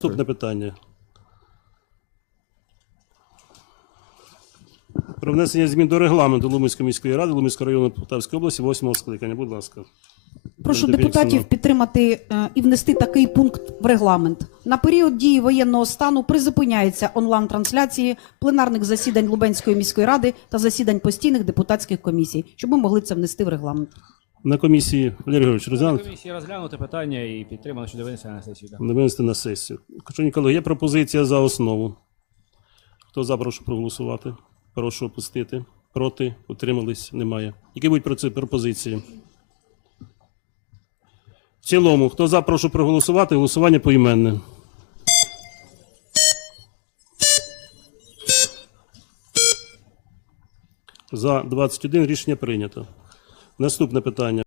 Наступне питання. Про внесення змін до регламенту Лумицької міської ради Лумицького району Полтавської області, восьмого скликання. Будь ласка. Прошу депутатів підтримати е, і внести такий пункт в регламент. На період дії воєнного стану призупиняється онлайн-трансляції пленарних засідань Лубенської міської ради та засідань постійних депутатських комісій, щоб ми могли це внести в регламент. На комісії Валерій Григорович На розглянути? комісії розглянути питання і підтримано щодо винесення на сесію. да. Не винести на сесію. Шановні колеги, є пропозиція за основу. Хто за, прошу проголосувати. Прошу опустити. Проти, утримались, немає. Які будуть про це пропозиції? В цілому, хто за, прошу проголосувати. Голосування поіменне. За 21 рішення прийнято. Наступне питання.